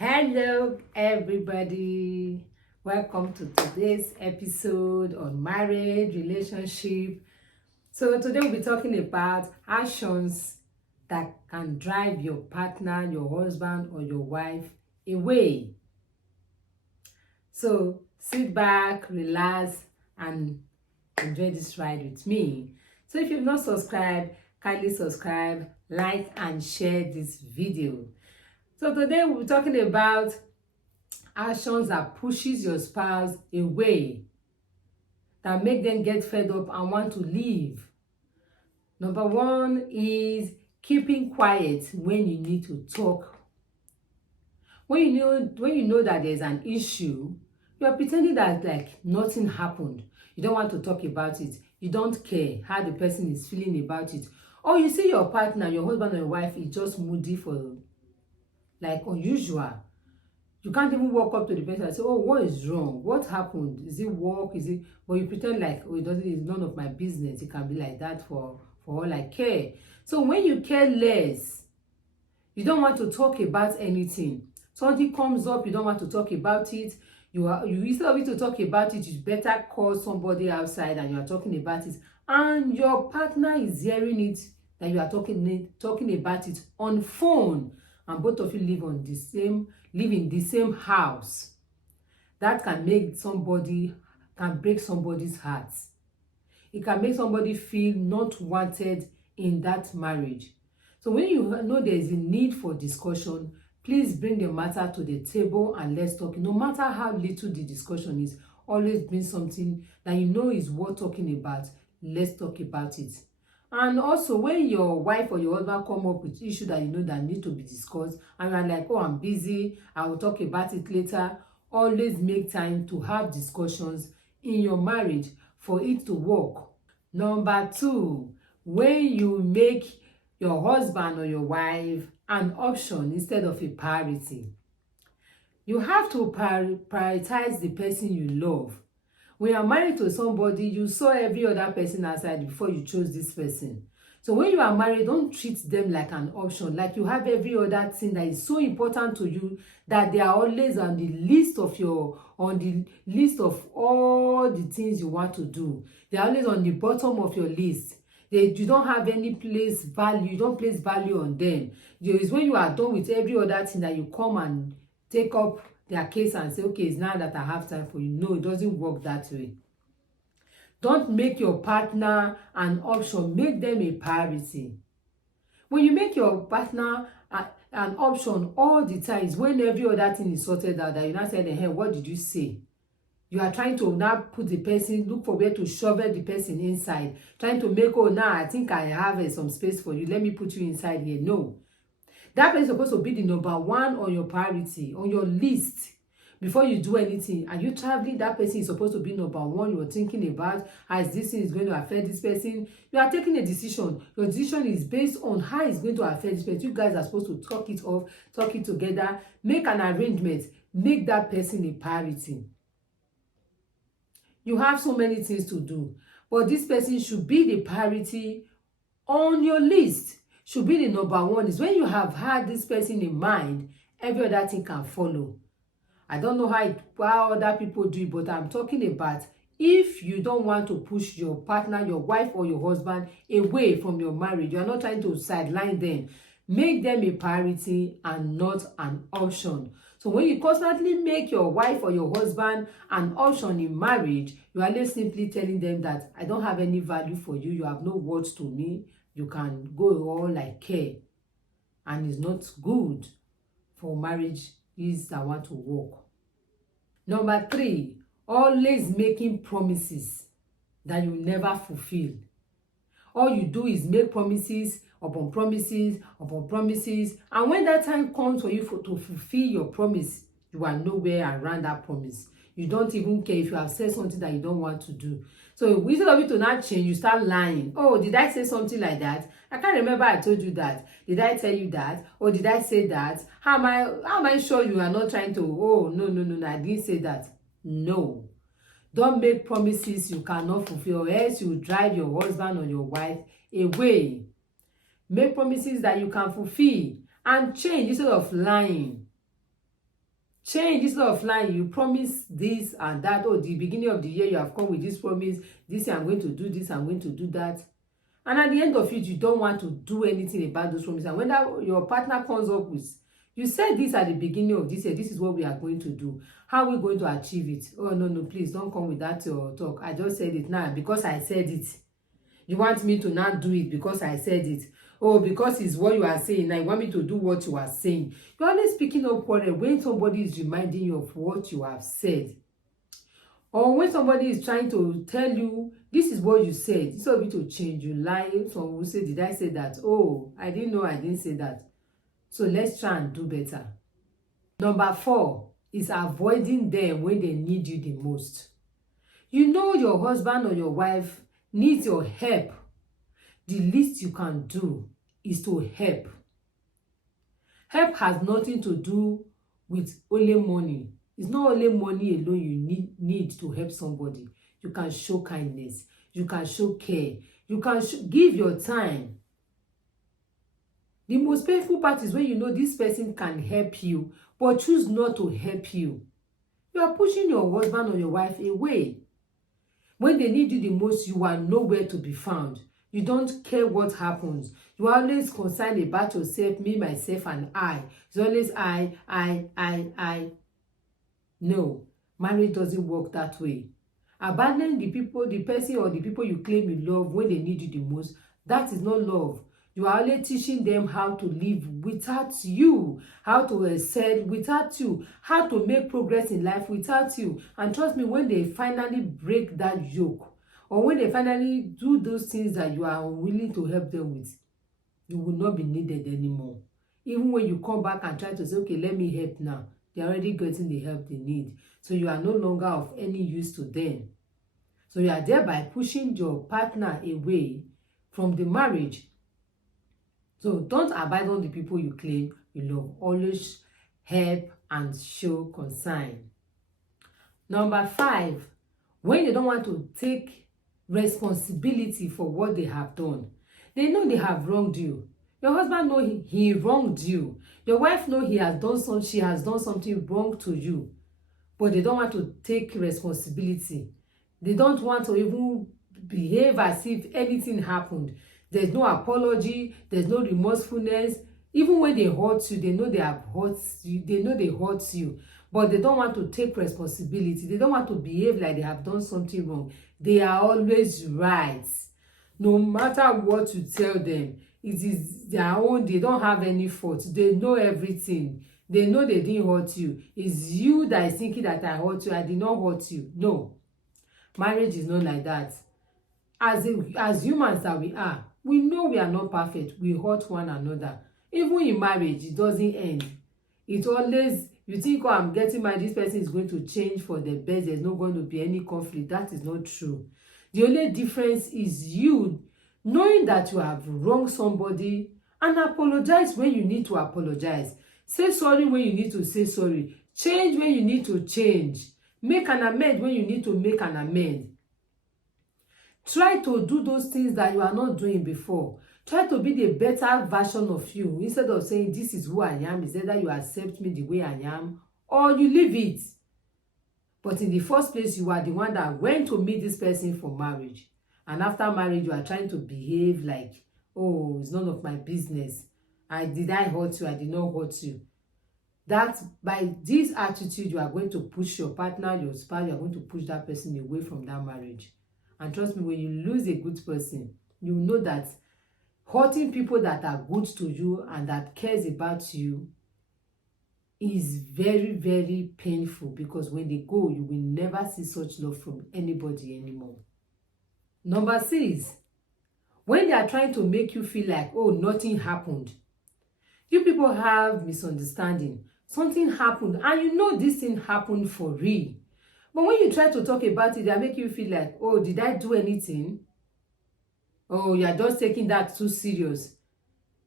Hello, everybody. Welcome to today's episode on marriage, relationship. So, today we'll be talking about actions that can drive your partner, your husband, or your wife away. So, sit back, relax, and enjoy this ride with me. So, if you've not subscribed, kindly subscribe, like, and share this video. So today we'll be talking about actions that pushes your spouse away, that make them get fed up and want to leave. Number one is keeping quiet when you need to talk. When you know that there's an issue, you are pretending that like nothing happened. You don't want to talk about it. You don't care how the person is feeling about it. Or you see your partner, your husband or your wife is just moody for like unusual. You can't even walk up to the person and say, oh, what is wrong? What happened? Is it work? Is it? But you pretend like, oh, it's none of my business. It can be like that for all I care. So when you care less, you don't want to talk about anything. Something comes up, you don't want to talk about it. You instead of you to talk about it, you better call somebody outside and you are talking about it. And your partner is hearing it, that you are talking about it on phone. And both of you live in the same house. That can break somebody's heart. It can make somebody feel not wanted in that marriage. So when you know there is a need for discussion, please bring the matter to the table and let's talk. No matter how little the discussion is, always bring something that you know is worth talking about. Let's talk about it. And also, when your wife or your husband come up with issue that you know that need to be discussed, and you're like, oh, I'm busy, I will talk about it later, always make time to have discussions in your marriage for it to work. Number two, when you make your husband or your wife an option instead of a priority. You have to prioritize the person you love. When you're married to somebody, you saw every other person outside before you chose this person. So when you are married, don't treat them like an option, like you have every other thing that is so important to you that they are always on the list of all the things you want to do. They are always on the bottom of your list. You don't have any value. You don't place value on them. It's when you are done with every other thing that you come and take up their case and say, okay, it's now that I have time for you. No, it doesn't work that way. Don't make your partner an option. Make them a priority. When you make your partner an option all the time, is when every other thing is sorted out, that you now say, hey, what did you say? You are trying to now put the person, look for where to shovel the person inside. Trying to make, oh, now I think I have some space for you. Let me put you inside here. No. That person is supposed to be the number one on your priority, on your list. Before you do anything, and you traveling, that person is supposed to be number one. You're thinking about how this thing is going to affect this person. You are taking a decision. Your decision is based on how it's going to affect this person. You guys are supposed to talk it off, talk it together, make an arrangement, make that person a priority. You have so many things to do, but this person should be the priority on your list. Should be the number one. Is when you have had this person in mind, every other thing can follow. I don't know how other people do it, but I'm talking about if you don't want to push your partner, your wife or your husband away from your marriage, you are not trying to sideline them. Make them a priority and not an option. So when you constantly make your wife or your husband an option in marriage, you are just simply telling them that I don't have any value for you. You have no words to me. You can go all I care. And it's not good for marriage that want to work. Number three, always making promises that you never fulfill. All you do is make promises upon promises upon promises, and when that time comes for you to fulfill your promise, you are nowhere around that promise. You don't even care if you have said something that you don't want to do. So instead of you to not change, you start lying. Oh, did I say something like that? I can't remember I told you that. Did I tell you that? Or did I say that? How am I sure you are not trying to, oh, no, I didn't say that. No. Don't make promises you cannot fulfill, or else you drive your husband or your wife away. Make promises that you can fulfill and change instead of lying. Change instead of lying. You promise this and that. Oh, the beginning of the year, you have come with this promise. This year, I'm going to do this, I'm going to do that. And at the end of it, you don't want to do anything about those promises. And when your partner comes up with, you said this at the beginning of this year, this is what we are going to do. How are we going to achieve it? Oh, no, please don't come with that talk. I just said it now because I said it. You want me to not do it because I said it. Oh, because it's what you are saying. Now you want me to do what you are saying. You're always picking up quarrel when somebody is reminding you of what you have said. Or when somebody is trying to tell you, this is what you said. Instead of you to change, you lie. Someone will say, did I say that? Oh, I didn't know I didn't say that. So let's try and do better. Number 4 is avoiding them when they need you the most. You know your husband or your wife needs your help. The least you can do is to help. Help has nothing to do with only money. It's not only money alone you need to help somebody. You can show kindness. You can show care. You can give your time. The most painful part is when you know this person can help you, but choose not to help you. You are pushing your husband or your wife away. When they need you the most, you are nowhere to be found. You don't care what happens. You are always concerned about yourself, me, myself, and I. It's always I. No, marriage doesn't work that way. Abandoning the person or the people you claim you love when they need you the most, that is not love. You are only teaching them how to live without you, how to excel without you, how to make progress in life without you. And trust me, when they finally break that yoke, or when they finally do those things that you are unwilling to help them with, you will not be needed anymore. Even when you come back and try to say, okay, let me help now, they're already getting the help they need. So you are no longer of any use to them. So you are thereby pushing your partner away from the marriage. So don't abandon the people you claim you love. Always help and show concern. Number 5, when they don't want to take responsibility for what they have done. They know they have wronged you. Your husband know he wronged you. Your wife know she has done something wrong to you. But they don't want to take responsibility. They don't want to even behave as if anything happened. There's no apology. There's no remorsefulness. Even when they hurt you, they know they have hurt you. They know they hurt you. But they don't want to take responsibility. They don't want to behave like they have done something wrong. They are always right. No matter what you tell them, it is their own. They don't have any fault. They know everything. They know they didn't hurt you. It's you that is thinking that I hurt you. I did not hurt you. No. Marriage is not like that. As humans that we are, we know we are not perfect. We hurt one another. Even in marriage, it doesn't end. It always, you think, oh, I'm getting married, this person is going to change for the best. There's not going to be any conflict. That is not true. The only difference is you knowing that you have wronged somebody and apologize when you need to apologize. Say sorry when you need to say sorry. Change when you need to change. Make an amend when you need to make an amend. Try to do those things that you are not doing before. Try to be the better version of you. Instead of saying, this is who I am, is either you accept me the way I am, or you leave it. But in the first place, you are the one that went to meet this person for marriage. And after marriage, you are trying to behave like, oh, it's none of my business. Did I hurt you? I did not hurt you. That by this attitude, you are going to push your partner, your spouse, you are going to push that person away from that marriage. And trust me, when you lose a good person, you know that hurting people that are good to you and that cares about you is very, very painful, because when they go, you will never see such love from anybody anymore. Number 6, when they are trying to make you feel like, oh, nothing happened. You people have misunderstanding. Something happened, and you know this thing happened for real. But when you try to talk about it, they make you feel like, oh, did I do anything? Oh, you are just taking that too serious.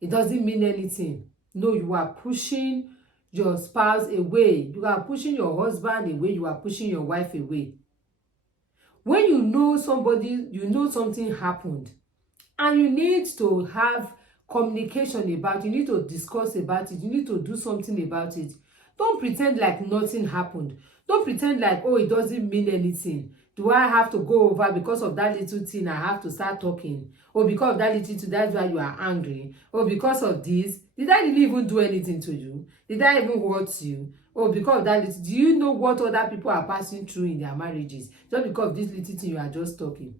It doesn't mean anything. No, you are pushing your spouse away. You are pushing your husband away. You are pushing your wife away. When you know somebody, you know something happened, and you need to have communication about it, you need to discuss about it, you need to do something about it. Don't pretend like nothing happened. Don't pretend like, oh, it doesn't mean anything. Do I have to go over because of that little thing? I have to start talking. Or because of that little thing, that's why you are angry. Or because of this, did I really even do anything to you? Did I even hurt you? Or because of that little, do you know what other people are passing through in their marriages? Just because of this little thing you are just talking.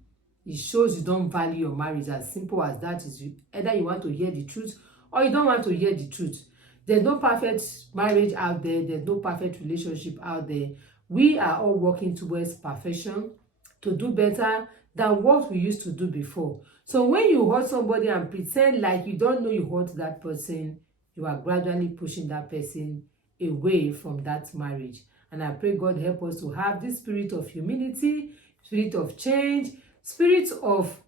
It shows you don't value your marriage. As simple as that is. Either you want to hear the truth or you don't want to hear the truth. There's no perfect marriage out there. There's no perfect relationship out there. We are all working towards perfection, to do better than what we used to do before. So when you hurt somebody and pretend like you don't know you hurt that person, you are gradually pushing that person away from that marriage. And I pray God help us to have this spirit of humility, spirit of change, spirit of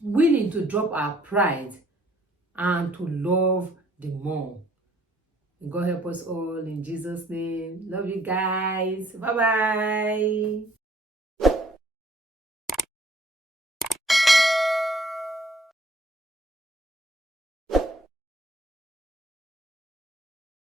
willing to drop our pride and to love the more. God help us all in Jesus' name. Love you guys. Bye-bye.